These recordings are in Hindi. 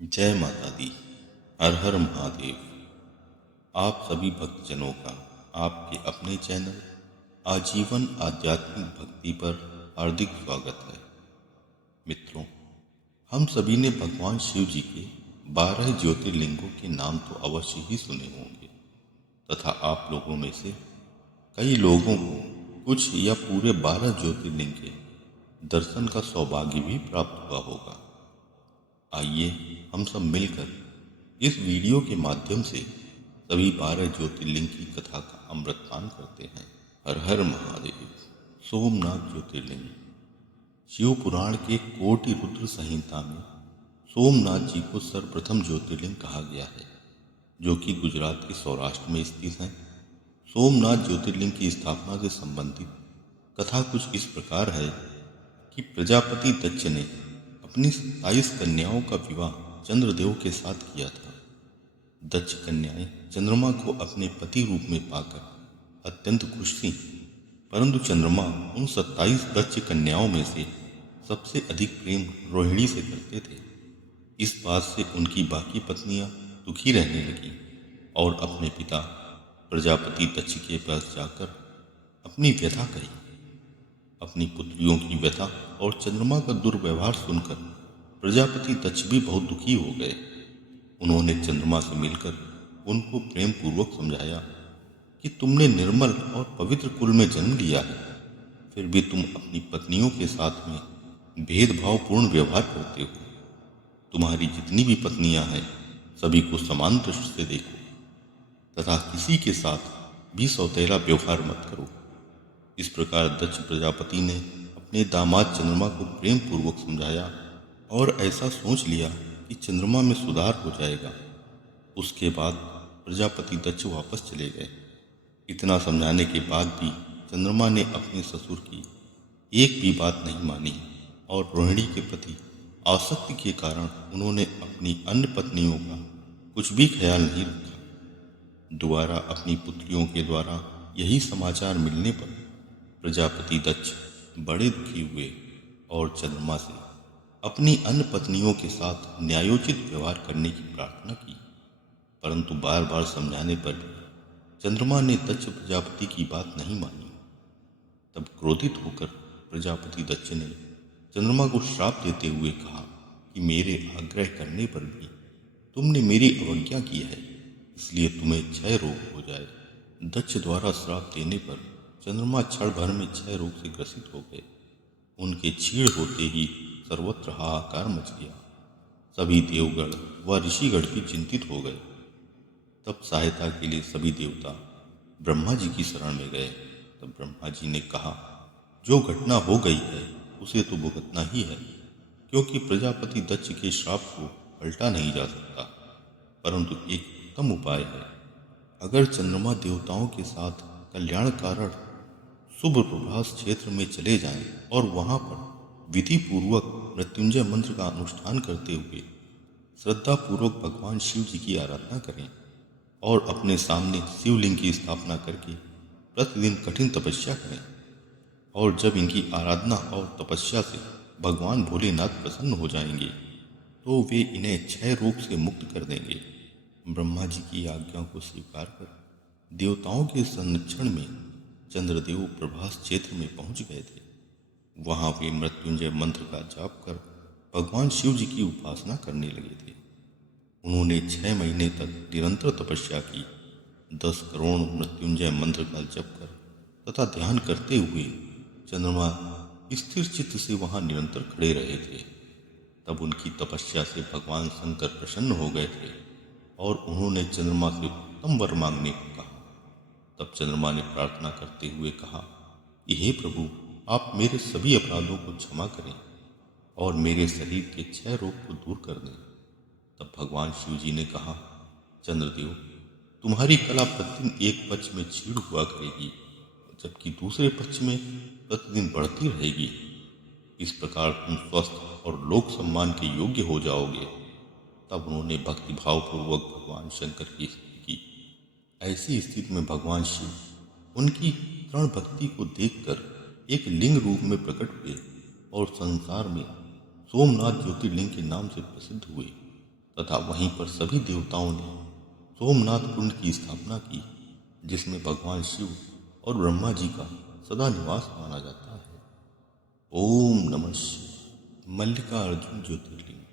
जय माता दी। हर हर महादेव। आप सभी भक्तजनों का आपके अपने चैनल आजीवन आध्यात्मिक भक्ति पर हार्दिक स्वागत है। मित्रों, हम सभी ने भगवान शिव जी के 12 ज्योतिर्लिंगों के नाम तो अवश्य ही सुने होंगे तथा आप लोगों में से कई लोगों को कुछ या पूरे 12 ज्योतिर्लिंग के दर्शन का सौभाग्य भी प्राप्त हुआ होगा। आइए हम सब मिलकर इस वीडियो के माध्यम से सभी 12 ज्योतिर्लिंग की कथा का अमृतपान करते हैं। हर हर महादेव। सोमनाथ ज्योतिर्लिंग। शिव पुराण के कोटि रुद्र संहिता में सोमनाथ जी को सर्वप्रथम ज्योतिर्लिंग कहा गया है, जो कि गुजरात के सौराष्ट्र में स्थित है। सोमनाथ ज्योतिर्लिंग की स्थापना से संबंधित कथा कुछ इस प्रकार है कि प्रजापति दक्ष ने अपनी 27 कन्याओं का विवाह चंद्रदेव के साथ किया था। दक्ष कन्याएं चंद्रमा को अपने पति रूप में पाकर अत्यंत खुश थीं, परंतु चंद्रमा उन 27 दक्ष कन्याओं में से सबसे अधिक प्रेम रोहिणी से करते थे। इस बात से उनकी बाकी पत्नियां दुखी रहने लगीं और अपने पिता प्रजापति दक्ष के पास जाकर अपनी व्यथा कही। अपनी पुत्रियों की व्यथा और चंद्रमा का दुर्व्यवहार सुनकर प्रजापति दक्ष भी बहुत दुखी हो गए। उन्होंने चंद्रमा से मिलकर उनको प्रेम पूर्वक समझाया कि तुमने निर्मल और पवित्र कुल में जन्म लिया है, फिर भी तुम अपनी पत्नियों के साथ में भेदभावपूर्ण व्यवहार करते हो। तुम्हारी जितनी भी पत्नियां हैं, सभी को समान दृष्टि से देखो तथा किसी के साथ भी सौतेला व्यवहार मत करो। इस प्रकार दक्ष प्रजापति ने अपने दामाद चंद्रमा को प्रेम पूर्वक समझाया और ऐसा सोच लिया कि चंद्रमा में सुधार हो जाएगा। उसके बाद प्रजापति दक्ष वापस चले गए। इतना समझाने के बाद भी चंद्रमा ने अपने ससुर की एक भी बात नहीं मानी और रोहिणी के प्रति आसक्ति के कारण उन्होंने अपनी अन्य पत्नियों का कुछ भी ख्याल नहीं रखा। दोबारा अपनी पुत्रियों के द्वारा यही समाचार मिलने पर प्रजापति दक्ष बड़े दुखी हुए और चंद्रमा से अपनी अन्य पत्नियों के साथ न्यायोचित व्यवहार करने की प्रार्थना की, परंतु बार बार समझाने पर भी चंद्रमा ने दक्ष प्रजापति की बात नहीं मानी। तब क्रोधित होकर प्रजापति दक्ष ने चंद्रमा को श्राप देते हुए कहा कि मेरे आग्रह करने पर भी तुमने मेरी अवज्ञा की है, इसलिए तुम्हें क्षय रोग हो जाए। दक्ष द्वारा श्राप देने पर चंद्रमा क्षण भर में क्षय रोग से ग्रसित हो गए। उनके क्षीण होते ही सर्वत्र हाहाकार मच गया। सभी देवगण व ऋषिगण भी चिंतित हो गए। तब सहायता के लिए सभी देवता ब्रह्मा जी की शरण में गए। तब ब्रह्मा जी ने कहा, जो घटना हो गई है उसे तो भुगतना ही है, क्योंकि प्रजापति दक्ष के श्राप को पलटा नहीं जा सकता। परंतु एक उत्तम उपाय है। अगर चंद्रमा देवताओं के साथ कल्याण कारण शुभ प्रभास क्षेत्र में चले जाएं और वहां पर विधि पूर्वक मृत्युंजय मंत्र का अनुष्ठान करते हुए श्रद्धा पूर्वक भगवान शिव जी की आराधना करें और अपने सामने शिवलिंग की स्थापना करके प्रतिदिन कठिन तपस्या करें, और जब इनकी आराधना और तपस्या से भगवान भोलेनाथ प्रसन्न हो जाएंगे तो वे इन्हें क्षय रोग से मुक्त कर देंगे। ब्रह्मा जी की आज्ञा को स्वीकार कर देवताओं के संरक्षण में चंद्रदेव प्रभास क्षेत्र में पहुंच गए थे। वहां वे मृत्युंजय मंत्र का जाप कर भगवान शिव जी की उपासना करने लगे थे। उन्होंने 6 महीने तक निरंतर तपस्या की। 10 करोड़ मृत्युंजय मंत्र का जप कर तथा ध्यान करते हुए चंद्रमा स्थिर चित्त से वहां निरंतर खड़े रहे थे। तब उनकी तपस्या से भगवान शंकर प्रसन्न हो गए थे और उन्होंने चंद्रमा से उत्तम वर मांगने को कहा। तब चंद्रमा ने प्रार्थना करते हुए कहा कि हे प्रभु, आप मेरे सभी अपराधों को क्षमा करें और मेरे शरीर के क्षय रोग को दूर कर दें। तब भगवान शिव जी ने कहा, चंद्रदेव, तुम्हारी कला प्रतिदिन एक पक्ष में क्षीण हुआ करेगी, जबकि दूसरे पक्ष में प्रतिदिन बढ़ती रहेगी। इस प्रकार तुम स्वस्थ और लोक सम्मान के योग्य हो जाओगे। तब उन्होंने भक्ति भाव पूर्वक भगवान शंकर की स्तुति की। ऐसी स्थिति में भगवान शिव उनकी दृढ़ भक्ति को देखकर एक लिंग रूप में प्रकट हुए और संसार में सोमनाथ ज्योतिर्लिंग के नाम से प्रसिद्ध हुए तथा वहीं पर सभी देवताओं ने सोमनाथ कुंड की स्थापना की, जिसमें भगवान शिव और ब्रह्मा जी का सदा निवास माना जाता है। ओम नमः शिवाय। मल्लिकार्जुन ज्योतिर्लिंग।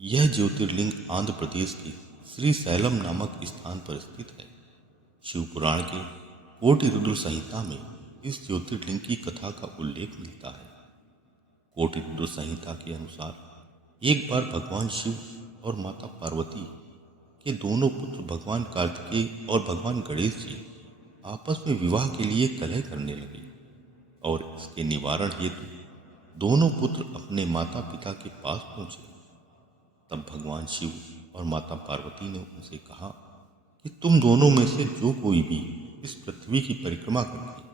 यह ज्योतिर्लिंग आंध्र प्रदेश के श्री सैलम नामक स्थान पर स्थित है। शिव पुराण के कोटि रुद्र संहिता में इस ज्योतिर्लिंग की कथा का उल्लेख मिलता है। कोटि रुद्र संहिता के अनुसार एक बार भगवान शिव और माता पार्वती के दोनों पुत्र भगवान कार्तिकेय और भगवान गणेश जी आपस में विवाह के लिए कलह करने लगे और इसके निवारण हेतु दोनों पुत्र अपने माता पिता के पास पहुंचे। तब भगवान शिव और माता पार्वती ने उनसे कहा कि तुम दोनों में से जो कोई भी इस पृथ्वी की परिक्रमा करके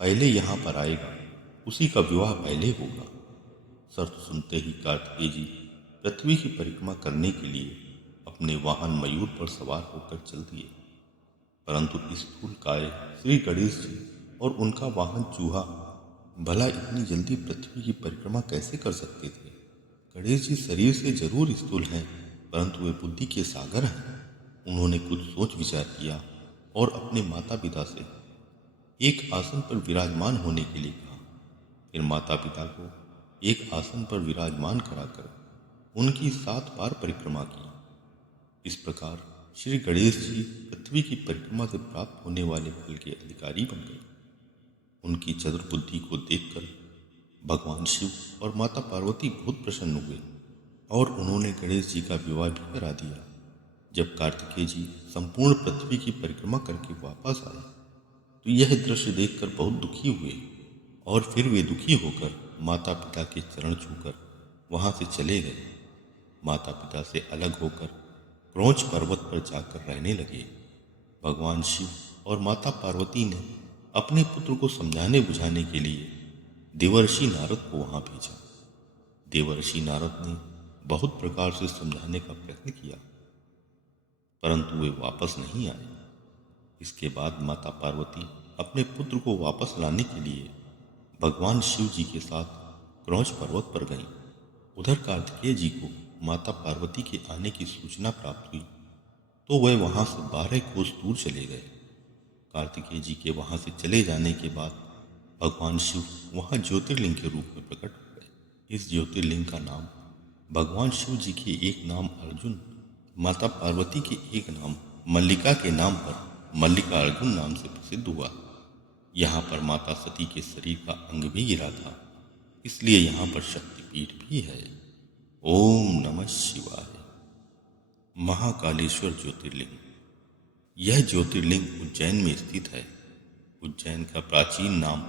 पहले यहाँ पर आएगा, उसी का विवाह पहले होगा। शर्त सुनते ही कार्तिकेय जी पृथ्वी की परिक्रमा करने के लिए अपने वाहन मयूर पर सवार होकर चल दिए, परंतु स्थूलकाय श्री गणेश जी और उनका वाहन चूहा भला इतनी जल्दी पृथ्वी की परिक्रमा कैसे कर सकते थे। गणेश जी शरीर से जरूर स्थूल हैं, परंतु वे बुद्धि के सागर हैं। उन्होंने कुछ सोच विचार किया और अपने माता पिता से एक आसन पर विराजमान होने के लिए कहा। फिर माता पिता को एक आसन पर विराजमान कराकर उनकी 7 बार परिक्रमा की। इस प्रकार श्री गणेश जी पृथ्वी की परिक्रमा से प्राप्त होने वाले फल के अधिकारी बन गए। उनकी चतुर बुद्धि को देखकर भगवान शिव और माता पार्वती बहुत प्रसन्न हुए और उन्होंने गणेश जी का विवाह भी करा दिया। जब कार्तिकेय जी संपूर्ण पृथ्वी की परिक्रमा करके वापस आए तो यह दृश्य देखकर बहुत दुखी हुए और फिर वे दुखी होकर माता पिता के चरण छूकर वहां से चले गए। माता पिता से अलग होकर क्रौंच पर्वत पर जाकर रहने लगे। भगवान शिव और माता पार्वती ने अपने पुत्र को समझाने बुझाने के लिए देवर्षि नारद को वहां भेजा। देवर्षि नारद ने बहुत प्रकार से समझाने का प्रयत्न किया, परंतु वे वापस नहीं आए। इसके बाद माता पार्वती अपने पुत्र को वापस लाने के लिए भगवान शिव जी के साथ क्रौंच पर्वत पर गईं। उधर कार्तिकेय जी को माता पार्वती के आने की सूचना प्राप्त हुई तो वह वहां से 12 कोस दूर चले गए। कार्तिकेय जी के वहां से चले जाने के बाद भगवान शिव वहां ज्योतिर्लिंग के रूप में प्रकट हो गए। इस ज्योतिर्लिंग का नाम भगवान शिव जी के एक नाम अर्जुन, माता पार्वती के एक नाम मल्लिका के नाम पर मल्लिकार्जुन नाम से प्रसिद्ध हुआ। यहाँ पर माता सती के शरीर का अंग भी गिरा था, इसलिए यहाँ पर शक्तिपीठ भी है। ओम नमः शिवाय। महाकालेश्वर ज्योतिर्लिंग। यह ज्योतिर्लिंग उज्जैन में स्थित है। उज्जैन का प्राचीन नाम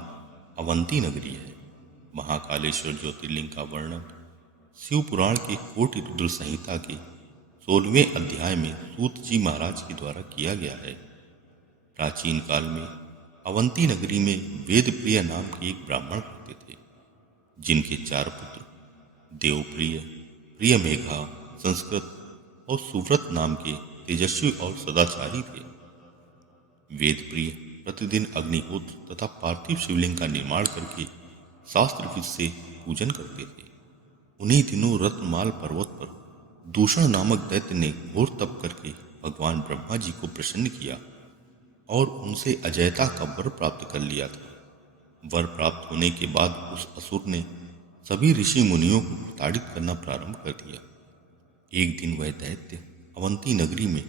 अवंती नगरी है। महाकालेश्वर ज्योतिर्लिंग का वर्णन शिव पुराण के कोटि रुद्र संहिता के 16वें अध्याय में सूत जी महाराज के द्वारा किया गया है। प्राचीन काल में अवंती नगरी में वेदप्रिय नाम के एक ब्राह्मण रहते थे, जिनके 4 पुत्र देवप्रिय, प्रियमेघा, संस्कृत और सुव्रत नाम के तेजस्वी और सदाचारी थे। वेदप्रिय प्रतिदिन अग्निहोत्र तथा पार्थिव शिवलिंग का निर्माण करके शास्त्र विधि से पूजन करते थे। उन्हीं दिनों रत्नमाल पर्वत पर दूषण नामक दैत्य ने घोर तप करके भगवान ब्रह्मा जी को प्रसन्न किया और उनसे अजयता का वर प्राप्त कर लिया था। वर प्राप्त होने के बाद उस असुर ने सभी ऋषि मुनियों को प्रताड़ित करना प्रारंभ कर दिया। एक दिन वह दैत्य अवंती नगरी में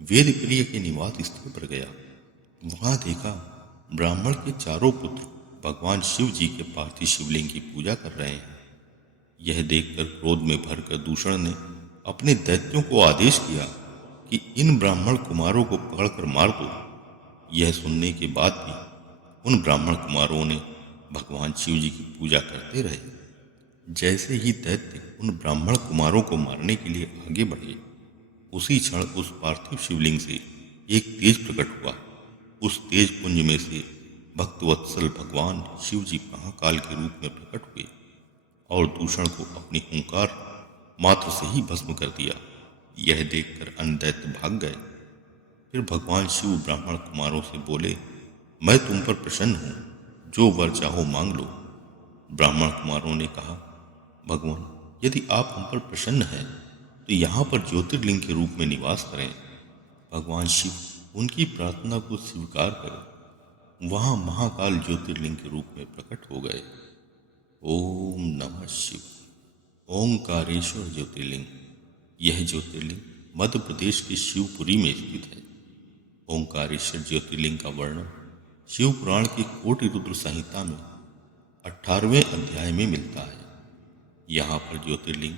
वेदप्रिय के निवास स्थल पर गया। वहां देखा ब्राह्मण के 4 पुत्र भगवान शिव जी के पार्थिव शिवलिंग की पूजा कर रहे हैं। यह देखकर क्रोध में भरकर दूषण ने अपने दैत्यों को आदेश किया कि इन ब्राह्मण कुमारों को पकड़कर मार दो। यह सुनने के बाद भी उन ब्राह्मण कुमारों ने भगवान शिव जी की पूजा करते रहे। जैसे ही दैत्य उन ब्राह्मण कुमारों को मारने के लिए आगे बढ़े, उसी क्षण उस पार्थिव शिवलिंग से एक तेज प्रकट हुआ। उस तेज पुंज में से भक्तवत्सल भगवान शिव जी महाकाल के रूप में प्रकट हुए और दूषण को अपनी हुंकार मात्र से ही भस्म कर दिया। यह देखकर अन्य दैत्य भाग गए। फिर भगवान शिव ब्राह्मण कुमारों से बोले, मैं तुम पर प्रसन्न हूँ, जो वर चाहो मांग लो। ब्राह्मण कुमारों ने कहा, भगवान यदि आप हम पर प्रसन्न हैं तो यहाँ पर ज्योतिर्लिंग के रूप में निवास करें। भगवान शिव उनकी प्रार्थना को स्वीकार कर वहाँ महाकाल ज्योतिर्लिंग के रूप में प्रकट हो गए। ओम नमः शिव। ओंकारेश्वर ज्योतिर्लिंग। यह ज्योतिर्लिंग मध्य प्रदेश के शिवपुरी में स्थित है। ओंकारेश्वर ज्योतिर्लिंग का वर्णन शिव पुराण की कोटि रुद्र संहिता में 18वें अध्याय में मिलता है। यहाँ पर ज्योतिर्लिंग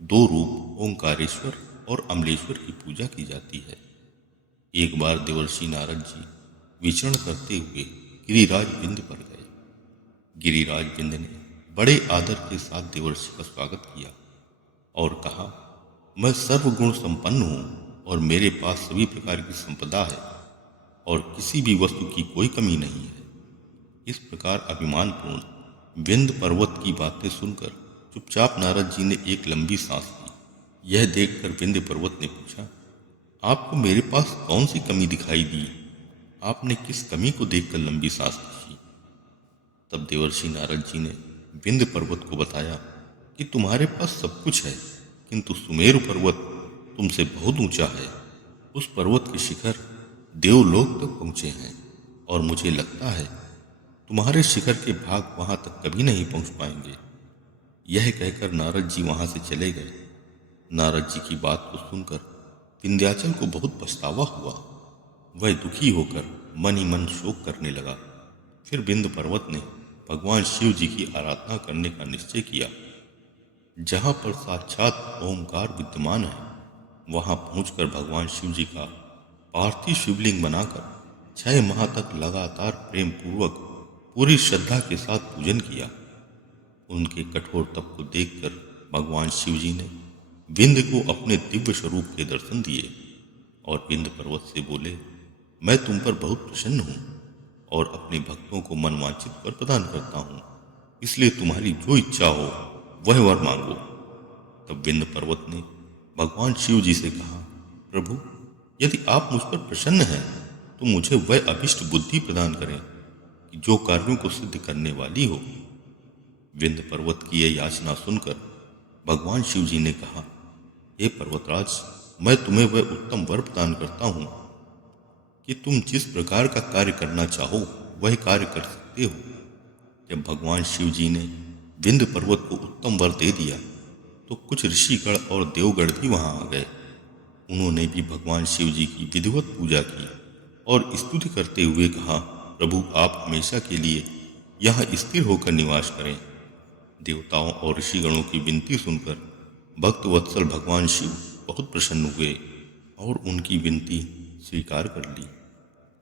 दो रूप ओंकारेश्वर और अमलेश्वर की पूजा की जाती है। एक बार देवर्षि नारद जी विचरण करते हुए गिरिराज बिंद पर गए। गिरिराज बिंद ने बड़े आदर के साथ देवर्षि का स्वागत किया और कहा, मैं सर्वगुण संपन्न हूँ और मेरे पास सभी प्रकार की संपदा है और किसी भी वस्तु की कोई कमी नहीं है। इस प्रकार अभिमानपूर्ण विंध्य पर्वत की बातें सुनकर चुपचाप नारद जी ने एक लंबी सांस ली। यह देखकर विंध्य पर्वत ने पूछा, आपको मेरे पास कौन सी कमी दिखाई दी? आपने किस कमी को देखकर लंबी सांस खींची? तब देवर्षि नारद जी ने विंध्य पर्वत को बताया कि तुम्हारे पास सब कुछ है, किंतु सुमेरु पर्वत तुमसे बहुत ऊंचा है। उस पर्वत के शिखर देवलोक तक पहुंचे हैं और मुझे लगता है तुम्हारे शिखर के भाग वहां तक कभी नहीं पहुंच पाएंगे। यह कहकर नारद जी वहां से चले गए। नारद जी की बात को सुनकर विंध्याचल को बहुत पछतावा हुआ। वह दुखी होकर मन ही मन शोक करने लगा। फिर विंध्य पर्वत ने भगवान शिव जी की आराधना करने का निश्चय किया। जहाँ पर साक्षात ओंकार विद्यमान है, वहाँ पहुंचकर भगवान शिव जी का पार्थिव शिवलिंग बनाकर 6 माह तक लगातार प्रेम पूर्वक पूरी श्रद्धा के साथ पूजन किया। उनके कठोर तप को देखकर भगवान शिव जी ने विंध्य को अपने दिव्य स्वरूप के दर्शन दिए और विंध्य पर्वत से बोले, मैं तुम पर बहुत प्रसन्न हूँ और अपने भक्तों को मनवांछित वर प्रदान करता हूँ, इसलिए तुम्हारी जो इच्छा हो वह वर मांगो। तब विंध्य पर्वत ने भगवान शिव जी से कहा, प्रभु, यदि आप मुझ पर प्रसन्न हैं तो मुझे वह अभिष्ट बुद्धि प्रदान करें कि जो कार्यों को सिद्ध करने वाली हो। विंध्य पर्वत की यह याचना सुनकर भगवान शिव जी ने कहा, हे पर्वतराज, मैं तुम्हें वह उत्तम वर प्रदान करता हूँ कि तुम जिस प्रकार का कार्य करना चाहो वह कार्य कर सकते हो। जब भगवान शिव जी ने विंध्य पर्वत को उत्तम वर दे दिया तो कुछ ऋषिगण और देवगण भी वहां आ गए। उन्होंने भी भगवान शिव जी की विधिवत पूजा की और स्तुति करते हुए कहा, प्रभु, आप हमेशा के लिए यहाँ स्थिर होकर निवास करें। देवताओं और ऋषिगणों की विनती सुनकर भक्त वत्सल भगवान शिव बहुत प्रसन्न हुए और उनकी विनती स्वीकार कर ली।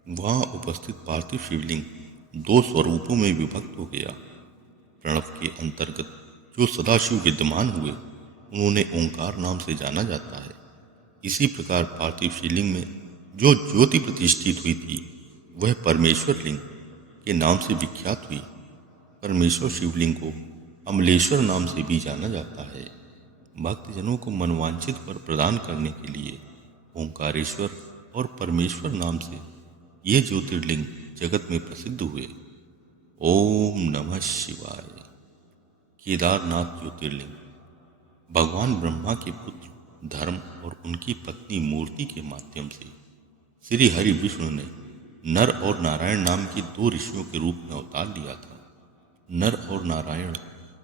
वहाँ उपस्थित पार्थिव शिवलिंग 2 स्वरूपों में विभक्त हो गया। प्रणव के अंतर्गत जो सदाशिव विद्यमान हुए उन्होंने ओंकार नाम से जाना जाता है। इसी प्रकार पार्थिव शिवलिंग में जो ज्योति प्रतिष्ठित हुई थी वह परमेश्वर लिंग के नाम से विख्यात हुई। परमेश्वर शिवलिंग को अमलेश्वर नाम से भी जाना जाता है। भक्तजनों को मनवांछित वर प्रदान करने के लिए ओंकारेश्वर और परमेश्वर नाम से ये ज्योतिर्लिंग जगत में प्रसिद्ध हुए। ओम नमः शिवाय। केदारनाथ ज्योतिर्लिंग। भगवान ब्रह्मा के पुत्र धर्म और उनकी पत्नी मूर्ति के माध्यम से श्री हरि विष्णु ने नर और नारायण नाम के 2 ऋषियों के रूप में अवतार लिया था। नर और नारायण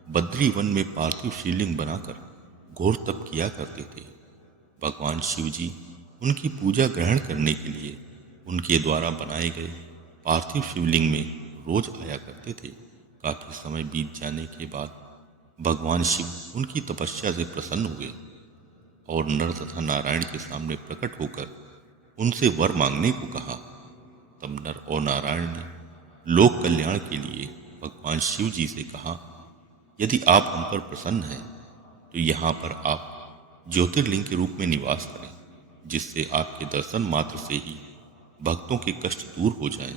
बद्री वन में पार्थिव शिवलिंग बनाकर घोर तप किया करते थे। भगवान शिव जी उनकी पूजा ग्रहण करने के लिए उनके द्वारा बनाए गए पार्थिव शिवलिंग में रोज आया करते थे। काफी समय बीत जाने के बाद भगवान शिव उनकी तपस्या से प्रसन्न हुए और नर तथा नारायण के सामने प्रकट होकर उनसे वर मांगने को कहा। तब नर और नारायण ने लोक कल्याण के लिए भगवान शिव जी से कहा, यदि आप हम पर प्रसन्न हैं तो यहाँ पर आप ज्योतिर्लिंग के रूप में निवास करें, जिससे आपके दर्शन मात्र से ही भक्तों के कष्ट दूर हो जाएं।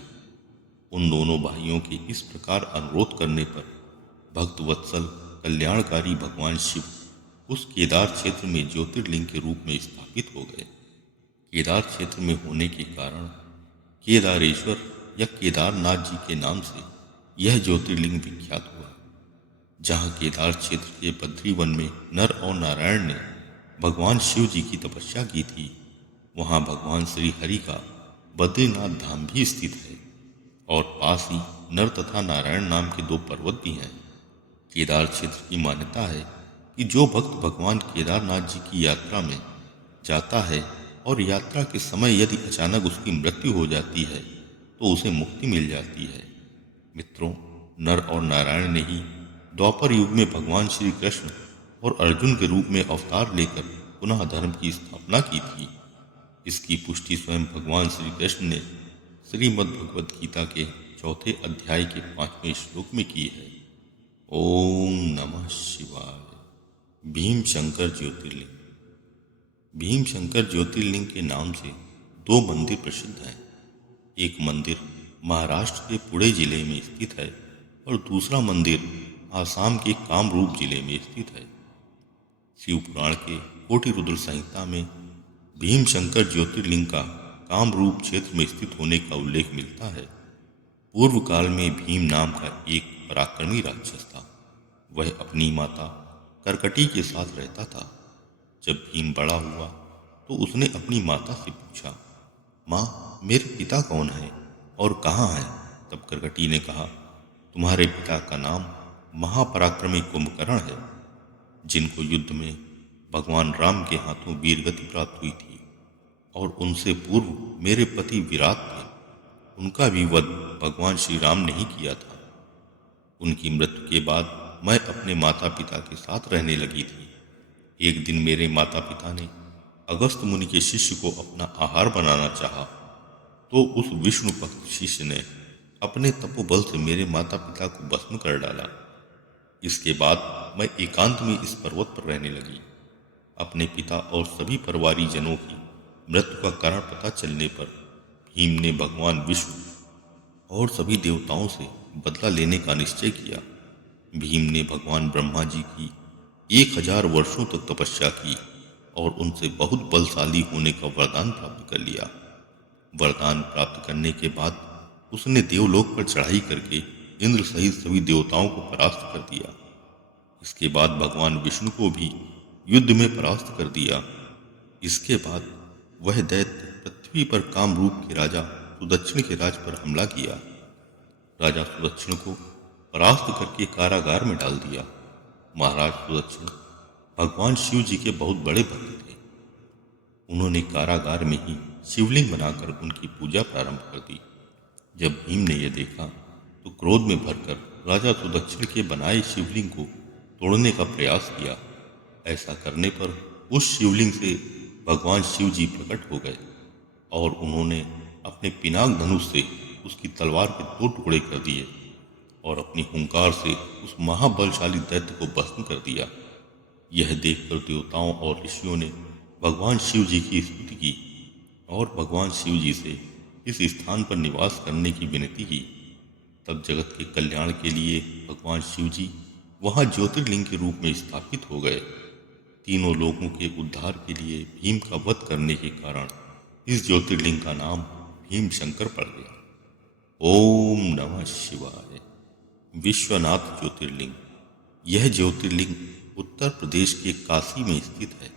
उन दोनों भाइयों के इस प्रकार अनुरोध करने पर भक्त वत्सल कल्याणकारी भगवान शिव उस केदार क्षेत्र में ज्योतिर्लिंग के रूप में स्थापित हो गए। केदार क्षेत्र में होने के कारण केदारेश्वर या केदारनाथ जी के नाम से यह ज्योतिर्लिंग विख्यात हुआ। जहाँ केदार क्षेत्र के बद्री वन में नर और नारायण ने भगवान शिव जी की तपस्या की थी। वहाँ भगवान श्री हरि का बद्रीनाथ धाम भी स्थित है और पास ही नर तथा नारायण नाम के दो पर्वत भी हैं। केदार क्षेत्र की मान्यता है कि जो भक्त भगवान केदारनाथ जी की यात्रा में जाता है और यात्रा के समय यदि अचानक उसकी मृत्यु हो जाती है तो उसे मुक्ति मिल जाती है। मित्रों, नर और नारायण ने ही द्वापर युग में भगवान श्री कृष्ण और अर्जुन के रूप में अवतार लेकर पुनः धर्म की स्थापना की थी। इसकी पुष्टि स्वयं भगवान श्री कृष्ण ने श्रीमद् भगवद गीता के चौथे अध्याय के 5वें श्लोक में की है। ओम नमः शिवाय। भीम शंकर ज्योतिर्लिंग। भीम शंकर ज्योतिर्लिंग के नाम से दो मंदिर प्रसिद्ध हैं। एक मंदिर महाराष्ट्र के पुणे जिले में स्थित है और दूसरा मंदिर आसाम के कामरूप जिले में स्थित है। शिव पुराण के कोटि रुद्र संहिता में भीम शंकर ज्योतिर्लिंग का कामरूप क्षेत्र में स्थित होने का उल्लेख मिलता है। पूर्व काल में भीम नाम का एक पराक्रमी राक्षस था। वह अपनी माता करकटी के साथ रहता था। जब भीम बड़ा हुआ तो उसने अपनी माता से पूछा, माँ, मेरे पिता कौन है और कहाँ हैं? तब करकटी ने कहा, तुम्हारे पिता का नाम महापराक्रमी कुंभकर्ण है, जिनको युद्ध में भगवान राम के हाथों वीरगति प्राप्त हुई थी, और उनसे पूर्व मेरे पति विराट थे, उनका भी वध भगवान श्री राम ने ही किया था। उनकी मृत्यु के बाद मैं अपने माता पिता के साथ रहने लगी थी। एक दिन मेरे माता पिता ने अगस्त मुनि के शिष्य को अपना आहार बनाना चाहा, तो उस विष्णु भक्त शिष्य ने अपने तपोबल से मेरे माता पिता को भस्म कर डाला। इसके बाद मैं एकांत में इस पर्वत पर रहने लगी। अपने पिता और सभी परिवारी जनों की मृत्यु का कारण पता चलने पर भीम ने भगवान विष्णु और सभी देवताओं से बदला लेने का निश्चय किया। भीम ने भगवान ब्रह्मा जी की 1000 वर्षों तक तपस्या की और उनसे बहुत बलशाली होने का वरदान प्राप्त कर लिया। वरदान प्राप्त करने के बाद उसने देवलोक पर चढ़ाई करके इंद्र सहित सभी देवताओं को परास्त कर दिया। इसके बाद भगवान विष्णु को भी युद्ध में परास्त कर दिया। इसके बाद वह दैत्य पृथ्वी पर कामरूप के राजा सुदक्षिण के राज पर हमला किया। राजा सुदक्षिण को परास्त करके कारागार में डाल दिया। महाराज सुदक्षिण भगवान शिव जी के बहुत बड़े भक्त थे। उन्होंने कारागार में ही शिवलिंग बनाकर उनकी पूजा प्रारंभ कर दी। जब भीम ने यह देखा तो क्रोध में भरकर राजा सुदक्षिण के बनाए शिवलिंग को तोड़ने का प्रयास किया। ऐसा करने पर उस शिवलिंग से भगवान शिव जी प्रकट हो गए और उन्होंने अपने पिनाक धनुष से उसकी तलवार के 2 टुकड़े कर दिए और अपनी हुंकार से उस महाबलशाली दैत्य को भस्म कर दिया। यह देखकर देवताओं और ऋषियों ने भगवान शिव जी की स्तुति की और भगवान शिव जी से इस स्थान पर निवास करने की विनती की। तब जगत के कल्याण के लिए भगवान शिव जी वहां ज्योतिर्लिंग के रूप में स्थापित हो गए। तीनों लोगों के उद्धार के लिए भीम का वध करने के कारण इस ज्योतिर्लिंग का नाम भीम शंकर पड़ गया। ओम नमः शिवाय। विश्वनाथ ज्योतिर्लिंग। यह ज्योतिर्लिंग उत्तर प्रदेश के काशी में स्थित है।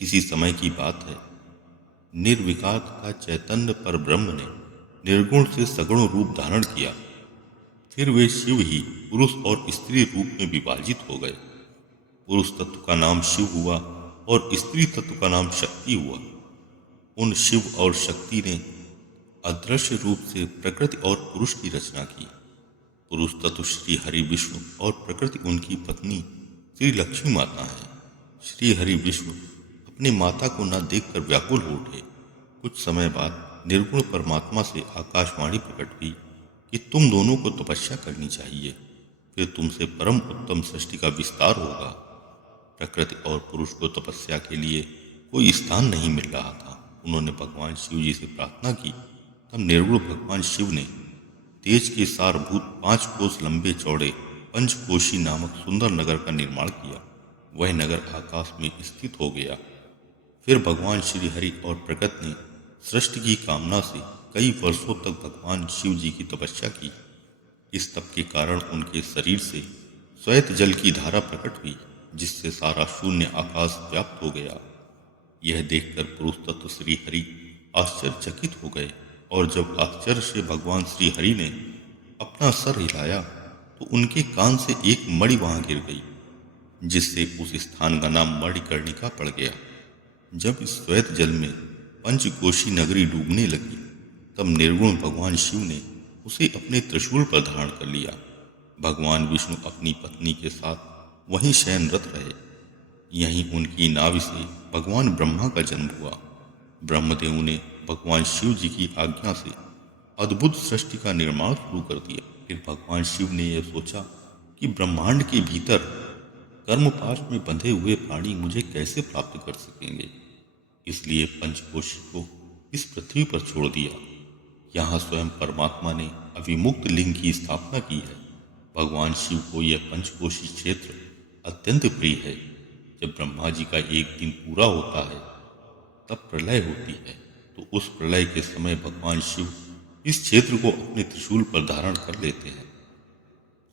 किसी समय की बात है, निर्विकार का चैतन्य पर ब्रह्म ने निर्गुण से सगुण रूप धारण किया। फिर वे शिव ही पुरुष और स्त्री रूप में विभाजित हो गए। पुरुष तत्व का नाम शिव हुआ और स्त्री तत्व का नाम शक्ति हुआ। उन शिव और शक्ति ने अदृश्य रूप से प्रकृति और पुरुष की रचना की। पुरुष तत्व श्री हरि विष्णु और प्रकृति उनकी पत्नी श्री लक्ष्मी माता है। श्री हरि विष्णु अपने माता को न देखकर व्याकुल हो उठे। कुछ समय बाद निर्गुण परमात्मा से आकाशवाणी प्रकट हुई कि तुम दोनों को तपस्या करनी चाहिए, फिर तुमसे परम उत्तम सृष्टि का विस्तार होगा। प्रकृति और पुरुष को तपस्या के लिए कोई स्थान नहीं मिल रहा था। उन्होंने भगवान शिव जी से प्रार्थना की। तब निर्गुण भगवान शिव ने तेज के सारभूत 5 कोस लंबे चौड़े पंचकोशी नामक सुंदर नगर का निर्माण किया। वह नगर आकाश में स्थित हो गया। फिर भगवान श्री हरि और प्रकृति ने सृष्टि की कामना से कई वर्षों तक भगवान शिव जी की तपस्या की। इस तप के कारण उनके शरीर से श्वेत जल की धारा प्रकट हुई, जिससे सारा शून्य आकाश व्याप्त हो गया। यह देखकर पुरुष तत्व श्री हरि आश्चर्यचकित हो गए, और जब आश्चर्य से भगवान श्री हरि ने अपना सर हिलाया तो उनके कान से एक मणि वहां गिर गई, जिससे उस स्थान का नाम मणिकर्णिका पड़ गया। जब इस श्वेत जल में पंचकोशी नगरी डूबने लगी, तब निर्गुण भगवान शिव ने उसे अपने त्रिशूल पर धारण कर लिया। भगवान विष्णु अपनी पत्नी के साथ वहीं शयनरत रहे। यहीं उनकी नाभि से भगवान ब्रह्मा का जन्म हुआ। ब्रह्मदेव ने भगवान शिव जी की आज्ञा से अद्भुत सृष्टि का निर्माण शुरू कर दिया। फिर भगवान शिव ने यह सोचा कि ब्रह्मांड के भीतर कर्मपाश में बंधे हुए प्राणी मुझे कैसे प्राप्त कर सकेंगे, इसलिए पंचकोशी को इस पृथ्वी पर छोड़ दिया। यहाँ स्वयं परमात्मा ने अविमुक्त लिंग की स्थापना की है। भगवान शिव को यह पंचकोशी क्षेत्र अत्यंत प्रिय है। जब ब्रह्मा जी का एक दिन पूरा होता है, तब प्रलय होती है, तो उस प्रलय के समय भगवान शिव इस क्षेत्र को अपने त्रिशूल पर धारण कर लेते हैं।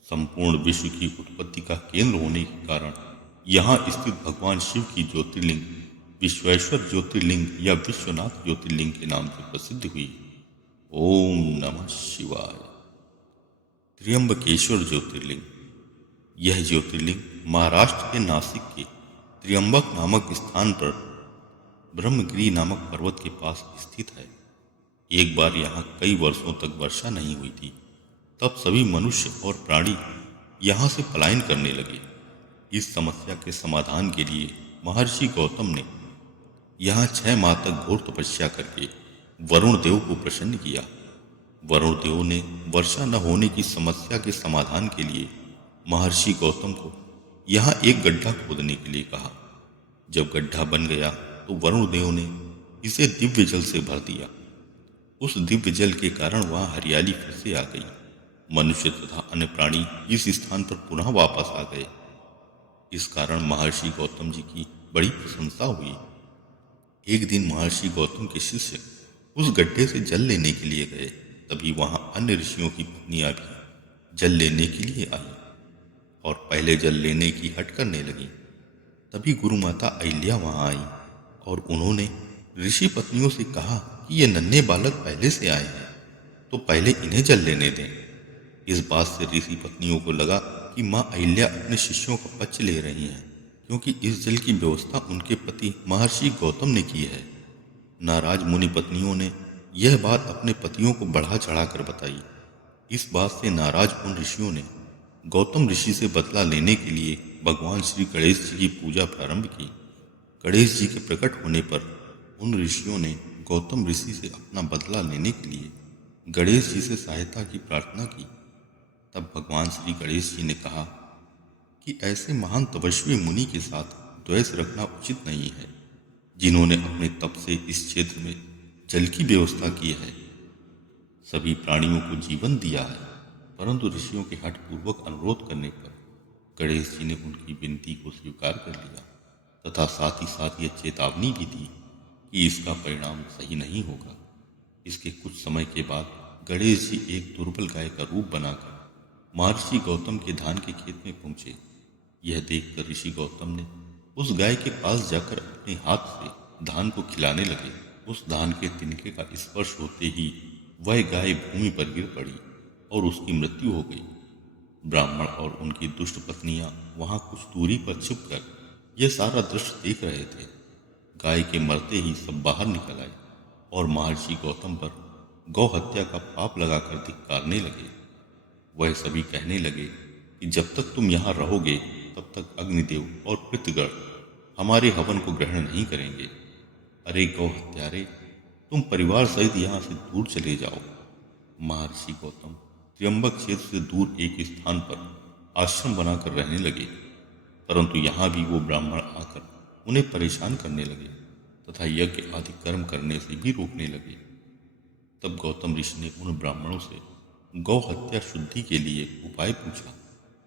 संपूर्ण विश्व की उत्पत्ति का केंद्र होने के कारण यहाँ स्थित भगवान शिव की ज्योतिर्लिंग विश्वेश्वर ज्योतिर्लिंग या विश्वनाथ ज्योतिर्लिंग के नाम से प्रसिद्ध हुई। ओम नमः शिवाय। त्र्यंबकेश्वर ज्योतिर्लिंग। यह ज्योतिर्लिंग महाराष्ट्र के नासिक के त्र्यंबक नामक स्थान पर ब्रह्मगिरी नामक पर्वत के पास स्थित है। एक बार यहाँ कई वर्षों तक वर्षा नहीं हुई थी। तब सभी मनुष्य और प्राणी यहाँ से पलायन करने लगे। इस समस्या के समाधान के लिए महर्षि गौतम ने यहाँ 6 माह तक घोर तपस्या करके वरुण देव को प्रसन्न किया। वरुण देव ने वर्षा न होने की समस्या के समाधान के लिए महर्षि गौतम को यहाँ एक गड्ढा खोदने के लिए कहा। जब गड्ढा बन गया तो वरुण देव ने इसे दिव्य जल से भर दिया। उस दिव्य जल के कारण वहां हरियाली फिर से आ गई। मनुष्य तथा अन्य प्राणी इस स्थान पर पुनः वापस आ गए। इस कारण महर्षि गौतम जी की बड़ी प्रशंसा हुई। एक दिन महर्षि गौतम के शिष्य उस गड्ढे से जल लेने के लिए गए। तभी वहां अन्य ऋषियों की पत्नियां भी जल लेने के लिए आई और पहले जल लेने की हट करने लगी। तभी गुरु माता अहिल्या वहां आई और उन्होंने ऋषि पत्नियों से कहा कि ये नन्हे बालक पहले से आए हैं, तो पहले इन्हें जल लेने दें। इस बात से ऋषि पत्नियों को लगा कि माँ अहिल्या अपने शिष्यों का पक्ष ले रही हैं, क्योंकि इस जल की व्यवस्था उनके पति महर्षि गौतम ने की है। नाराज मुनि पत्नियों ने यह बात अपने पतियों को बढ़ा चढ़ा कर बताई। इस बात से नाराज उन ऋषियों ने गौतम ऋषि से बदला लेने के लिए भगवान श्री गणेश जी की पूजा प्रारंभ की। गणेश जी के प्रकट होने पर उन ऋषियों ने गौतम ऋषि से अपना बदला लेने के लिए गणेश जी से सहायता की प्रार्थना की। तब भगवान श्री गणेश जी ने कहा कि ऐसे महान तपस्वी मुनि के साथ द्वेष रखना उचित नहीं है, जिन्होंने अपने तप से इस क्षेत्र में जल की व्यवस्था की है। सभी प्राणियों को जीवन दिया है, परंतु ऋषियों के हठ पूर्वक अनुरोध करने पर गणेश जी ने उनकी विनती को स्वीकार कर लिया तथा साथ ही साथ यह चेतावनी भी दी कि इसका परिणाम सही नहीं होगा। इसके कुछ समय के बाद गणेश जी एक दुर्बल गाय का रूप बनाकर महर्षि गौतम के धान के खेत में पहुंचे। यह देखकर ऋषि गौतम ने उस गाय के पास जाकर अपने हाथ से धान को खिलाने लगे। उस धान के तिनके का स्पर्श होते ही वह गाय भूमि पर गिर पड़ी और उसकी मृत्यु हो गई। ब्राह्मण और उनकी दुष्ट पत्नियां वहां कुछ दूरी पर छिपकर यह सारा दृश्य देख रहे थे। गाय के मरते ही सब बाहर निकल आए और महर्षि गौतम पर गौ हत्या का पाप लगाकर धिक्कारने लगे। वह सभी कहने लगे कि जब तक तुम यहाँ रहोगे तब तक अग्निदेव और पितृगण हमारे हवन को ग्रहण नहीं करेंगे। अरे गौ हत्यारे, तुम परिवार सहित यहाँ से दूर चले जाओ। महर्षि गौतम त्र्यंबक क्षेत्र से दूर एक स्थान पर आश्रम बनाकर रहने लगे, परंतु यहाँ भी वो ब्राह्मण आकर उन्हें परेशान करने लगे तथा यज्ञ आदि कर्म करने से भी रोकने लगे। तब गौतम ऋषि ने उन ब्राह्मणों से गौ हत्या शुद्धि के लिए उपाय पूछा।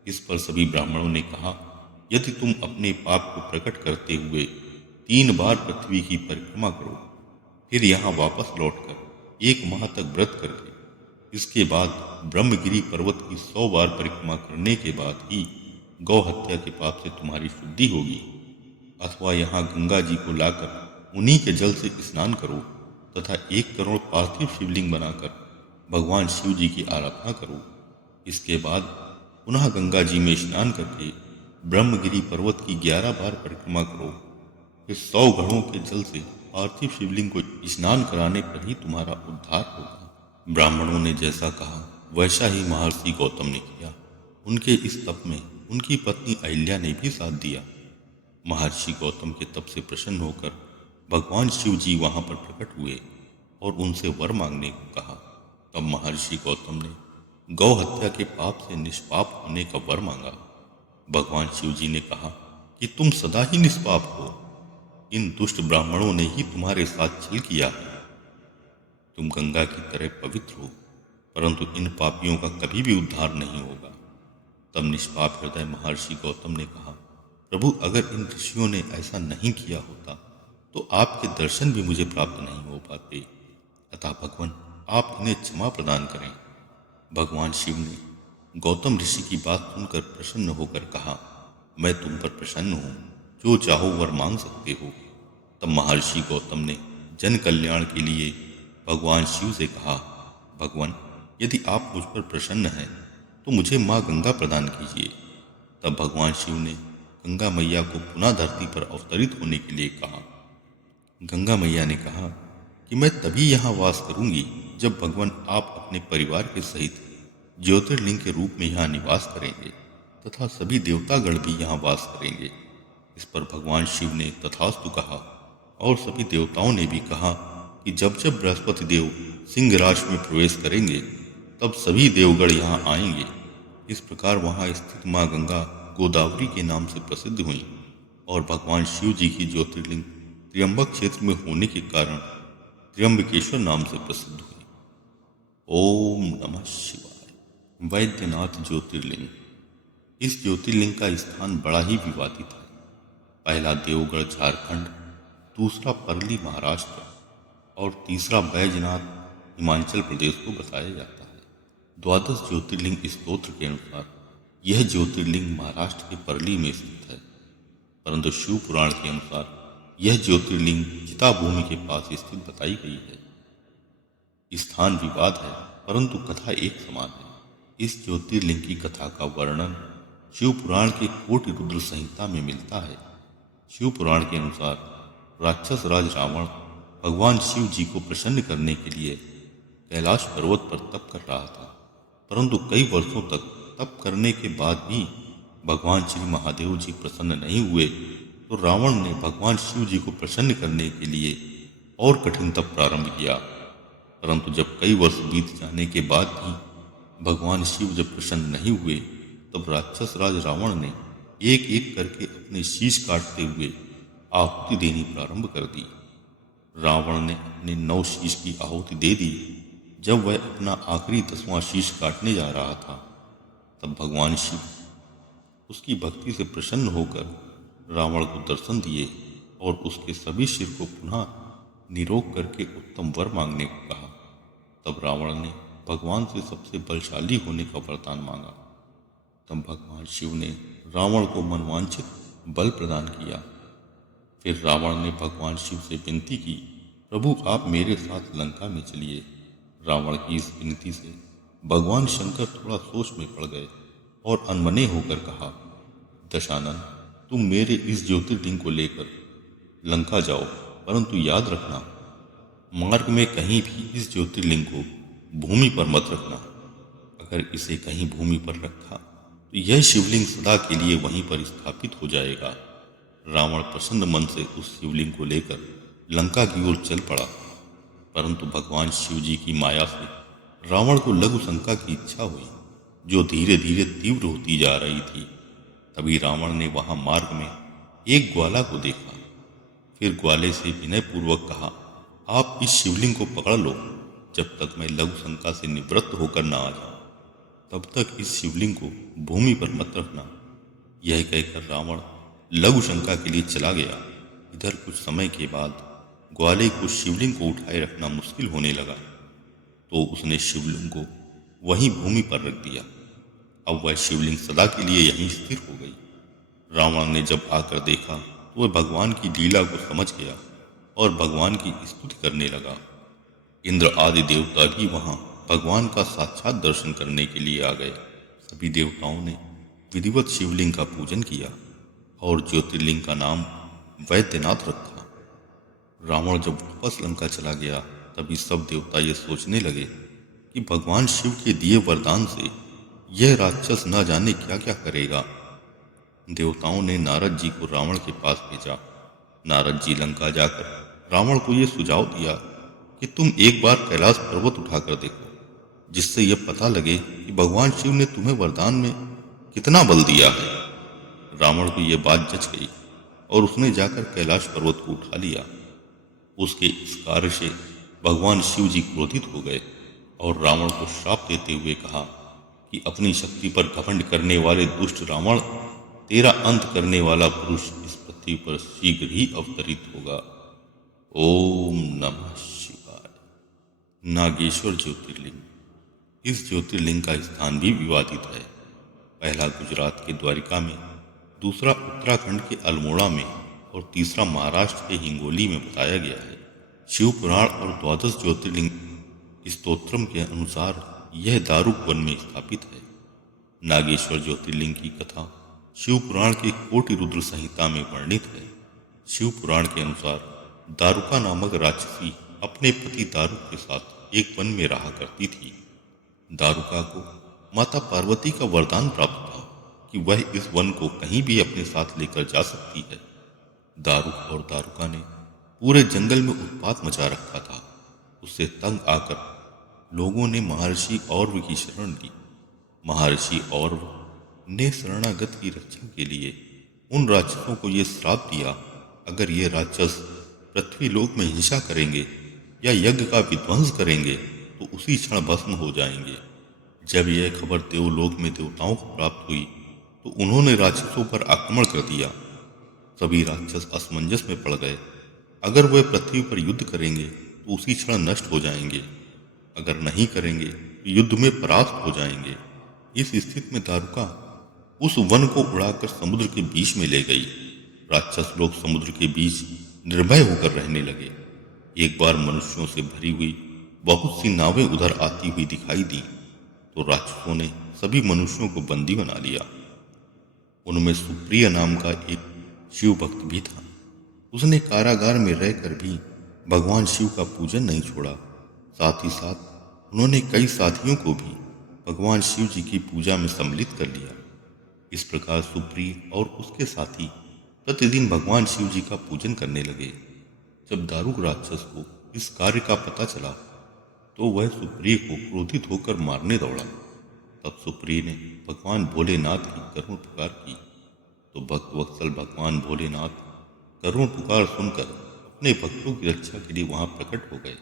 इस पर सभी ब्राह्मणों ने कहा, यदि तुम अपने पाप को प्रकट करते हुए 3 बार पृथ्वी की परिक्रमा करो, फिर यहाँ वापस लौटकर 1 माह तक व्रत करके इसके बाद ब्रह्मगिरी पर्वत की 100 बार परिक्रमा करने के बाद ही गौ हत्या के पाप से तुम्हारी शुद्धि होगी, अथवा यहाँ गंगा जी को लाकर उन्हीं के जल से स्नान करो तथा 1 करोड़ पार्थिव शिवलिंग बनाकर भगवान शिव जी की आराधना करो। इसके बाद पुनः गंगा जी में स्नान करके ब्रह्मगिरी पर्वत की 11 बार परिक्रमा करो। फिर 100 घड़ों के जल से पार्थिव शिवलिंग को स्नान कराने पर ही तुम्हारा उद्धार होगा। ब्राह्मणों ने जैसा कहा वैसा ही महर्षि गौतम ने किया। उनके इस तप में उनकी पत्नी अहिल्या ने भी साथ दिया। महर्षि गौतम के तप से प्रसन्न होकर भगवान शिव जी वहां पर प्रकट हुए और उनसे वर मांगने को कहा। तब महर्षि गौतम ने गौ हत्या के पाप से निष्पाप होने का वर मांगा। भगवान शिव जी ने कहा कि तुम सदा ही निष्पाप हो। इन दुष्ट ब्राह्मणों ने ही तुम्हारे साथ छल किया है। तुम गंगा की तरह पवित्र हो, परंतु इन पापियों का कभी भी उद्धार नहीं होगा। तब निष्पाप हृदय महर्षि गौतम ने कहा, प्रभु, अगर इन ऋषियों ने ऐसा नहीं किया होता तो आपके दर्शन भी मुझे प्राप्त नहीं हो पाते। अतः भगवान, आप इन्हें क्षमा प्रदान करें। भगवान शिव ने गौतम ऋषि की बात सुनकर प्रसन्न होकर कहा, मैं तुम पर प्रसन्न हूँ, जो चाहो वर मांग सकते हो। तब महर्षि गौतम ने जन कल्याण के लिए भगवान शिव से कहा, भगवान, यदि आप मुझ पर प्रसन्न हैं तो मुझे माँ गंगा प्रदान कीजिए। तब भगवान शिव ने गंगा मैया को पुनः धरती पर अवतरित होने के लिए कहा। गंगा मैया ने कहा कि मैं तभी यहाँ वास करूंगी जब भगवान आप अपने परिवार के सहित ज्योतिर्लिंग के रूप में यहाँ निवास करेंगे तथा सभी देवतागण भी यहाँ वास करेंगे। इस पर भगवान शिव ने तथास्तु कहा और सभी देवताओं ने भी कहा कि जब जब बृहस्पति देव सिंह राशि में प्रवेश करेंगे तब सभी देवगण यहाँ आएंगे। इस प्रकार वहाँ स्थित माँ गंगा गोदावरी के नाम से प्रसिद्ध हुई और भगवान शिव जी की ज्योतिर्लिंग त्र्यंबक क्षेत्र में होने के कारण त्र्यंबकेश्वर नाम से प्रसिद्ध हुई। ओम नमः शिवाय। वैद्यनाथ ज्योतिर्लिंग। इस ज्योतिर्लिंग का स्थान बड़ा ही विवादित है। पहला देवगढ़ झारखंड, दूसरा परली महाराष्ट्र और तीसरा बैजनाथ हिमाचल प्रदेश को बताया जाता है। द्वादश ज्योतिर्लिंग स्तोत्र के अनुसार यह ज्योतिर्लिंग महाराष्ट्र के परली में स्थित है, परंतु शिव पुराण के अनुसार यह ज्योतिर्लिंग चिताभूमि के पास स्थित बताई गई है। स्थान विवाद है, परंतु कथा एक समान है। इस ज्योतिर्लिंग की कथा का वर्णन शिव पुराण के कोटि रुद्र संहिता में मिलता है। शिव पुराण के अनुसार राक्षस राज रावण भगवान शिव जी को प्रसन्न करने के लिए कैलाश पर्वत पर तप कर रहा था, परंतु कई वर्षों तक तप करने के बाद भी भगवान श्री महादेव जी प्रसन्न नहीं हुए तो रावण ने भगवान शिव जी को प्रसन्न करने के लिए और कठिन तप प्रारंभ किया। परंतु जब कई वर्ष बीत जाने के बाद भी भगवान शिव जब प्रसन्न नहीं हुए तब राक्षस राज रावण ने एक एक करके अपने शीश काटते हुए आहुति देनी प्रारंभ कर दी। रावण ने अपने 9 शीश की आहुति दे दी। जब वह अपना आखिरी 10वां शीश काटने जा रहा था तब भगवान शिव उसकी भक्ति से प्रसन्न होकर रावण को दर्शन दिए और उसके सभी सिर को पुनः निरोग करके उत्तम वर मांगने को कहा। तब रावण ने भगवान से सबसे बलशाली होने का वरदान मांगा। तब भगवान शिव ने रावण को मनवांछित बल प्रदान किया। फिर रावण ने भगवान शिव से विनती की, प्रभु, आप मेरे साथ लंका में चलिए। रावण की इस विनती से भगवान शंकर थोड़ा सोच में पड़ गए और अनमने होकर कहा, दशानन, तुम मेरे इस ज्योतिर्लिंग को लेकर लंका जाओ, परंतु याद रखना, मार्ग में कहीं भी इस ज्योतिर्लिंग को भूमि पर मत रखना। अगर इसे कहीं भूमि पर रखा तो यह शिवलिंग सदा के लिए वहीं पर स्थापित हो जाएगा। रावण प्रसन्न मन से उस शिवलिंग को लेकर लंका की ओर चल पड़ा, परंतु भगवान शिव जी की माया से रावण को लघु शंका की इच्छा हुई, जो धीरे धीरे तीव्र होती जा रही थी। तभी रावण ने वहां मार्ग में एक ग्वाला को देखा। फिर ग्वाले से विनय पूर्वक कहा, आप इस शिवलिंग को पकड़ लो, जब तक मैं लघु शंका से निवृत्त होकर न आ जाऊं, तब तक इस शिवलिंग को भूमि पर मत रखना। यह कहकर रावण लघु शंका के लिए चला गया। इधर कुछ समय के बाद ग्वाले को शिवलिंग को उठाए रखना मुश्किल होने लगा, तो उसने शिवलिंग को वहीं भूमि पर रख दिया। अब वह शिवलिंग सदा के लिए यहीं स्थिर हो गई। रावण ने जब आकर देखा तो वह भगवान की लीला को समझ गया और भगवान की स्तुति करने लगा। इंद्र आदि देवता भी वहां भगवान का साक्षात दर्शन करने के लिए आ गए। सभी देवताओं ने विधिवत शिवलिंग का पूजन किया और ज्योतिर्लिंग का नाम वैद्यनाथ रखा। रावण जब वापस लंका चला गया तभी सब देवता ये सोचने लगे कि भगवान शिव के दिए वरदान से यह राक्षस न जाने क्या क्या करेगा। देवताओं ने नारद जी को रावण के पास भेजा। नारद जी लंका जाकर रावण को यह सुझाव दिया कि तुम एक बार कैलाश पर्वत उठाकर देखो, जिससे यह पता लगे कि भगवान शिव ने तुम्हें वरदान में कितना बल दिया है। रावण को यह बात जच गई और उसने जाकर कैलाश पर्वत को उठा लिया। उसके इस कार्य से भगवान शिव जी क्रोधित हो गए और रावण को श्राप देते हुए कहा कि अपनी शक्ति पर घमंड करने वाले दुष्ट रावण, तेरा अंत करने वाला पुरुष इस पृथ्वी पर शीघ्र ही अवतरित होगा। ओम नमः शिवाय। नागेश्वर ज्योतिर्लिंग। इस ज्योतिर्लिंग का स्थान भी विवादित है। पहला गुजरात के द्वारिका में, दूसरा उत्तराखंड के अल्मोड़ा में और तीसरा महाराष्ट्र के हिंगोली में बताया गया है। शिव पुराण और द्वादश ज्योतिर्लिंग स्तोत्रम के अनुसार यह दारुक वन में स्थापित है। नागेश्वर ज्योतिर्लिंग की कथा शिव पुराण के कोटि रुद्र संहिता में वर्णित है। शिव पुराण के अनुसार दारुका नामक राक्षसी अपने पति दारुक के साथ एक वन में रहा करती थी। दारुका को माता पार्वती का वरदान प्राप्त था कि वह इस वन को कहीं भी अपने साथ लेकर जा सकती है। दारुक और दारुका ने पूरे जंगल में उत्पात मचा रखा था। उससे तंग आकर लोगों ने महर्षि औरव की शरण ली। महर्षि औरव ने शरणागत की रक्षा के लिए उन राक्षसों को यह श्राप दिया, अगर ये राक्षस पृथ्वी लोक में हिंसा करेंगे या यज्ञ का विध्वंस करेंगे तो उसी क्षण भस्म हो जाएंगे। जब यह खबर देवलोक में देवताओं को प्राप्त हुई तो उन्होंने राक्षसों पर आक्रमण कर दिया। सभी राक्षस असमंजस में पड़ गए। अगर वह पृथ्वी पर युद्ध करेंगे तो उसी क्षण नष्ट हो जाएंगे, अगर नहीं करेंगे तो युद्ध में परास्त हो जाएंगे। इस स्थिति में दारुका उस वन को उड़ाकर समुद्र के बीच में ले गई। राक्षस लोग समुद्र के बीच निर्भय होकर रहने लगे। एक बार मनुष्यों से भरी हुई बहुत सी नावें उधर आती हुई दिखाई दी तो राक्षसों ने सभी मनुष्यों को बंदी बना लिया। उनमें सुप्रिय नाम का एक शिव भक्त भी था। उसने कारागार में रहकर भी भगवान शिव का पूजन नहीं छोड़ा। साथ ही साथ उन्होंने कई साथियों को भी भगवान शिव जी की पूजा में सम्मिलित कर लिया। इस प्रकार सुप्रिय और उसके साथी प्रतिदिन भगवान शिव जी का पूजन करने लगे। जब दारुक राक्षस को इस कार्य का पता चला तो वह सुप्रिय को क्रोधित होकर मारने दौड़ा। तब सुप्रिय ने भगवान भोलेनाथ की करुण पुकार की तो भक्त वत्सल भगवान भोलेनाथ करुण पुकार सुनकर अपने भक्तों की रक्षा के लिए वहां प्रकट हो गए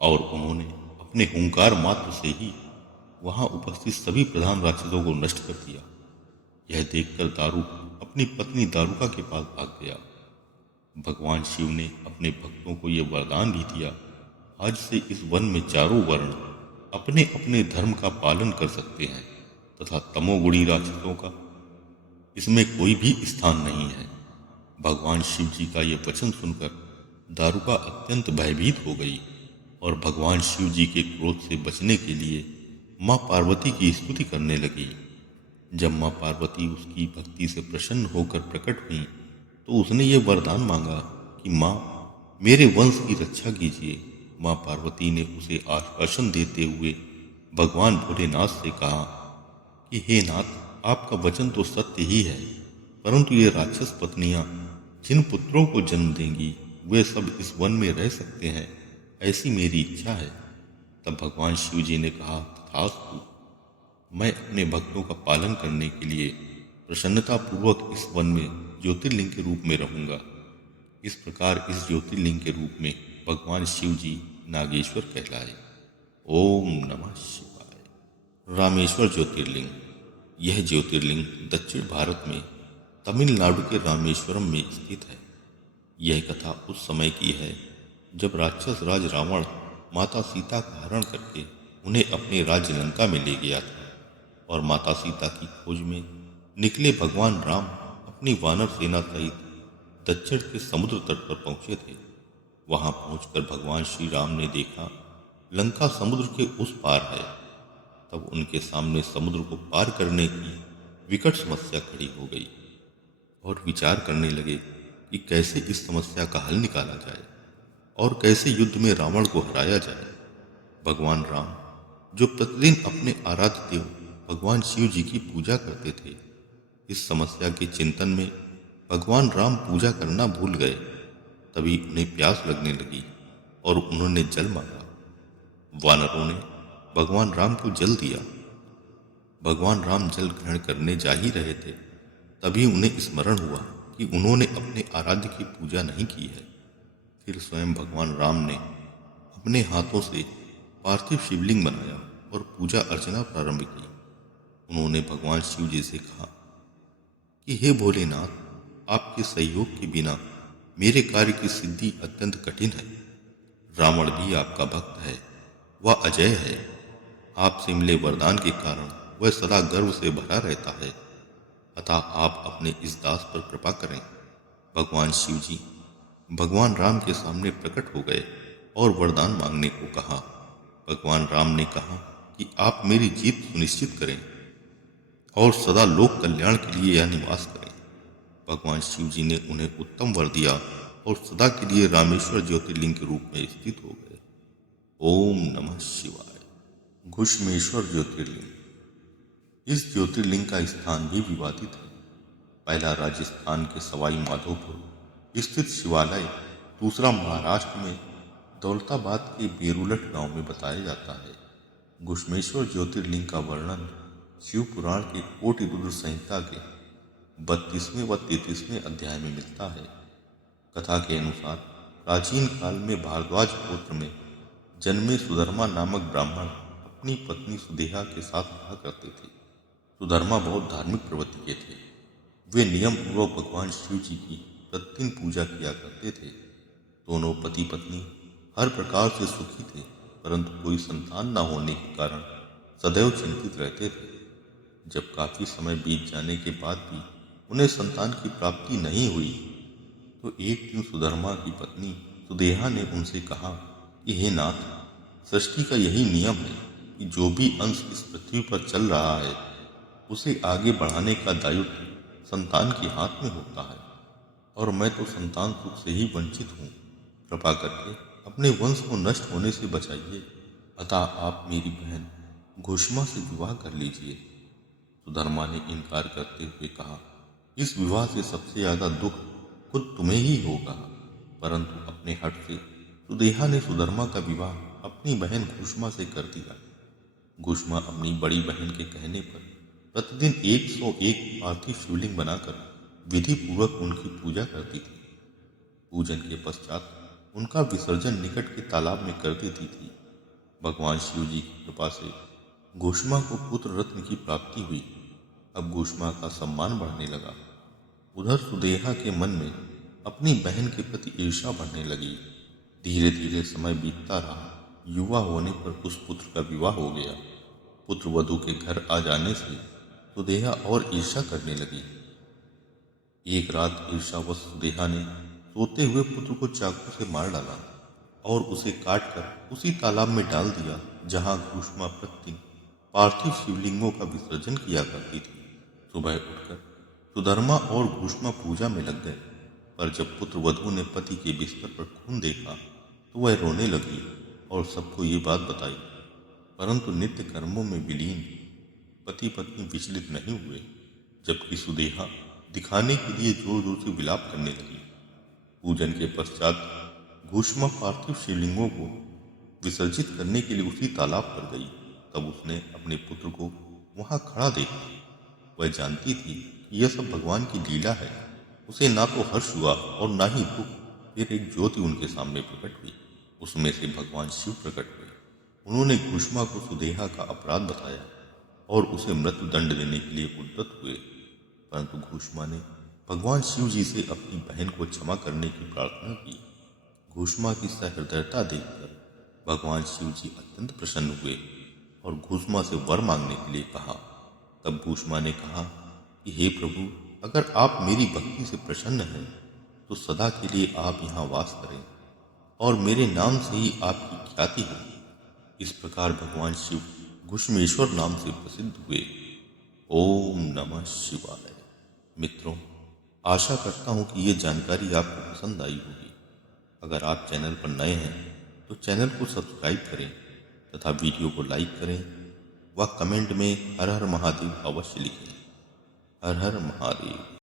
और उन्होंने अपने हुंकार मात्र से ही वहां उपस्थित सभी प्रधान राक्षसों को नष्ट कर दिया। यह देखकर दारुक अपनी पत्नी दारुका के पास भाग गया। भगवान शिव ने अपने भक्तों को यह वरदान भी दिया, आज से इस वन में चारों वर्ण अपने अपने धर्म का पालन कर सकते हैं तथा तमोगुणी राक्षसों का इसमें कोई भी स्थान नहीं है। भगवान शिव जी का यह वचन सुनकर दारुका अत्यंत भयभीत हो गई और भगवान शिव जी के क्रोध से बचने के लिए मां पार्वती की स्तुति करने लगी। जब मां पार्वती उसकी भक्ति से प्रसन्न होकर प्रकट हुई तो उसने ये वरदान मांगा कि मां मेरे वंश की रक्षा कीजिए। मां पार्वती ने उसे आश्वासन देते हुए भगवान भोलेनाथ से कहा कि हे नाथ, आपका वचन तो सत्य ही है, परंतु ये राक्षस पत्नियां जिन पुत्रों को जन्म देंगी वे सब इस वन में रह सकते हैं, ऐसी मेरी इच्छा है। तब भगवान शिव जी ने कहा, तथास्तु, मैं अपने भक्तों का पालन करने के लिए प्रसन्नता पूर्वक इस वन में ज्योतिर्लिंग के रूप में रहूंगा। इस प्रकार इस ज्योतिर्लिंग के रूप में भगवान शिव जी नागेश्वर कहलाए। ओम नमः शिवाय। रामेश्वर ज्योतिर्लिंग। यह ज्योतिर्लिंग दक्षिण भारत में तमिलनाडु के रामेश्वरम में स्थित है। यह कथा उस समय की है जब राक्षस राज रावण माता सीता का हरण करके उन्हें अपने राज्य लंका में ले गया था और माता सीता की खोज में निकले भगवान राम अपनी वानर सेना सहित दक्षिण के समुद्र तट पर पहुंचे थे। वहां पहुंचकर भगवान श्री राम ने देखा लंका समुद्र के उस पार है। तब उनके सामने समुद्र को पार करने की विकट समस्या खड़ी हो गई और विचार करने लगे कि कैसे इस समस्या का हल निकाला जाए और कैसे युद्ध में रावण को हराया जाए। भगवान राम जो प्रतिदिन अपने आराध्य देव भगवान शिव जी की पूजा करते थे, इस समस्या के चिंतन में भगवान राम पूजा करना भूल गए। तभी उन्हें प्यास लगने लगी और उन्होंने जल मांगा। वानरों ने भगवान राम को जल दिया। भगवान राम जल ग्रहण करने जा ही रहे थे, तभी उन्हें स्मरण हुआ कि उन्होंने अपने आराध्य की पूजा नहीं की है। फिर स्वयं भगवान राम ने अपने हाथों से पार्थिव शिवलिंग बनाया और पूजा अर्चना प्रारंभ की। उन्होंने भगवान शिव जी से कहा कि हे भोलेनाथ, आपके सहयोग के बिना मेरे कार्य की सिद्धि अत्यंत कठिन है। रावण भी आपका भक्त है, वह अजय है। आपसे मिले वरदान के कारण वह सदा गर्व से भरा रहता है। अतः आप अपने इस दास पर कृपा करें। भगवान शिव जी भगवान राम के सामने प्रकट हो गए और वरदान मांगने को कहा। भगवान राम ने कहा कि आप मेरी जीत सुनिश्चित करें और सदा लोक कल्याण के लिए यह निवास करें। भगवान शिव जी ने उन्हें उत्तम वर दिया और सदा के लिए रामेश्वर ज्योतिर्लिंग के रूप में स्थित हो गए। ओम नमः शिवाय। घुश्मेश्वर ज्योतिर्लिंग। इस ज्योतिर्लिंग का स्थान भी विवादित है। पहला राजस्थान के सवाई माधोपुर स्थित शिवालय, दूसरा महाराष्ट्र में दौलताबाद के बेरुलठ गांव में बताया जाता है। घुश्मेश्वर ज्योतिर्लिंग का वर्णन शिव पुराण के कोटि रुद्र संहिता के 32वें व 33वें अध्याय में मिलता है। कथा के अनुसार प्राचीन काल में भारद्वाज गोत्र में जन्मे सुधर्मा नामक ब्राह्मण अपनी पत्नी सुदेहा के साथ रहा करते थे। सुधर्मा बहुत धार्मिक प्रवृत्ति के थे। वे नियम पूर्वक भगवान शिव जी की प्रतिदिन पूजा किया करते थे। दोनों पति पत्नी हर प्रकार से सुखी थे, परंतु कोई संतान न होने के कारण सदैव चिंतित रहते थे। जब काफी समय बीत जाने के बाद भी उन्हें संतान की प्राप्ति नहीं हुई, तो एक दिन सुधर्मा की पत्नी सुदेहा ने उनसे कहा कि हे नाथ, सृष्टि का यही नियम है कि जो भी अंश इस पृथ्वी पर चल रहा है, उसे आगे बढ़ाने का दायित्व संतान के हाथ में होता है, और मैं तो संतान सुख से ही वंचित हूँ। कृपा करके अपने वंश को नष्ट होने से बचाइए। अतः आप मेरी बहन घुश्मा से विवाह कर लीजिए। सुधर्मा ने इनकार करते हुए कहा, इस विवाह से सबसे ज्यादा दुख खुद तुम्हें ही होगा। परंतु अपने हट से सुदेहा ने सुधर्मा का विवाह अपनी बहन घुश्मा से कर दिया। घुश्मा अपनी बड़ी बहन के कहने पर प्रतिदिन 101 पार्थिव शिवलिंग बनाकर विधि पूर्वक उनकी पूजा करती थी। पूजन के पश्चात उनका विसर्जन निकट के तालाब में कर देती थी। भगवान शिव जी की कृपा से घुश्मा को पुत्र रत्न की प्राप्ति हुई। अब घुश्मा का सम्मान बढ़ने लगा। उधर सुदेहा के मन में अपनी बहन के प्रति ईर्ष्या बढ़ने लगी। धीरे धीरे समय बीतता रहा। युवा होने पर उस पुत्र का विवाह हो गया। पुत्र वधू के घर आ जाने से सुदेहा और ईर्ष्या करने लगी। एक रात ईर्ष्यावश सुदेहा ने सोते हुए पुत्र को चाकू से मार डाला और उसे काटकर उसी तालाब में डाल दिया जहां घुश्मा प्रतिदिन पार्थिव शिवलिंगों का विसर्जन किया करती थी। सुबह उठकर सुधर्मा और घुश्मा पूजा में लग गए, पर जब पुत्र वधू ने पति के बिस्तर पर खून देखा तो वह रोने लगी और सबको ये बात बताई। परंतु नित्य कर्मों में विलीन पति पत्नी विचलित नहीं हुए, जबकि सुदेहा दिखाने के लिए जोर जोर से विलाप करने लगी। पूजन के पश्चात घुश्मा पार्थिव शिवलिंगों को विसर्जित करने के लिए उसी तालाब पर गई। तब उसने अपने पुत्र को वहां खड़ा देखा। वह जानती थी कि यह सब भगवान की लीला है। उसे ना तो हर्ष हुआ और ना ही दुख। फिर एक ज्योति उनके सामने प्रकट हुई। उसमें से भगवान शिव प्रकट हुए। उन्होंने घुश्मा को सुदेहा का अपराध बताया और उसे मृत्यु दंड देने के लिए उद्यत हुए। परंतु घुश्मा ने भगवान शिव जी से अपनी बहन को क्षमा करने की प्रार्थना की। घुश्मा की सहृदयता देखकर भगवान शिव जी अत्यंत प्रसन्न हुए और घुश्मा से वर मांगने के लिए कहा। तब भूष्मा ने कहा कि हे प्रभु, अगर आप मेरी भक्ति से प्रसन्न हैं तो सदा के लिए आप यहाँ वास करें और मेरे नाम से ही आपकी ख्याति हो। इस प्रकार भगवान शिव घुश्मेश्वर नाम से प्रसिद्ध हुए। ओम नमः शिवाय। मित्रों, आशा करता हूँ कि ये जानकारी आपको पसंद आई होगी। अगर आप चैनल पर नए हैं तो चैनल को सब्सक्राइब करें तथा वीडियो को लाइक करें व कमेंट में हर हर महादेव अवश्य लिखें। हर हर महादेव।